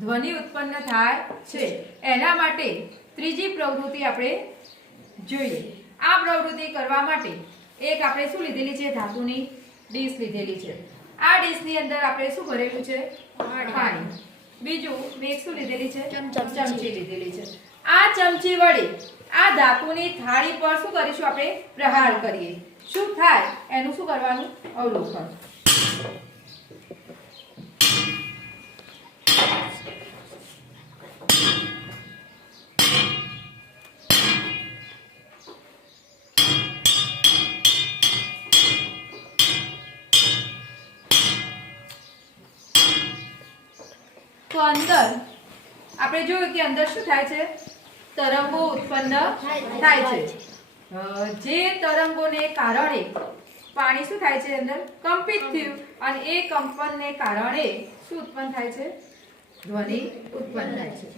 ધ્વનિ ઉત્પન્ન થાય છે એના માટે ત્રીજી પ્રવૃત્તિ આપણે જોઈએ। આ પ્રવૃત્તિ કરવા માટે એક આપણે શું લીધેલી છે, ધાતુની ડીશ લીધેલી છે। આ ડીશની અંદર આપણે શું ભરેલું છે, પાણી। બીજું મેં શું લીધેલી છે, ચમચી લીધેલી છે। આ ચમચી વડે આ ધાતુની થાળી પર શું કરીશું, આપણે પ્રહાર કરીએ। શું થાય એનું શું કરવાનું, અવલોકન। તો અંદર આપણે જોયું કે અંદર શું થાય છે, તરંગો ઉત્પન્ન થાય છે। જે તરંગોને કારણે પાણી શું થાય છે, અંદર કંપિત થયું અને એ કંપનને કારણે શું ઉત્પન્ન થાય છે, ધ્વનિ ઉત્પન્ન થાય છે।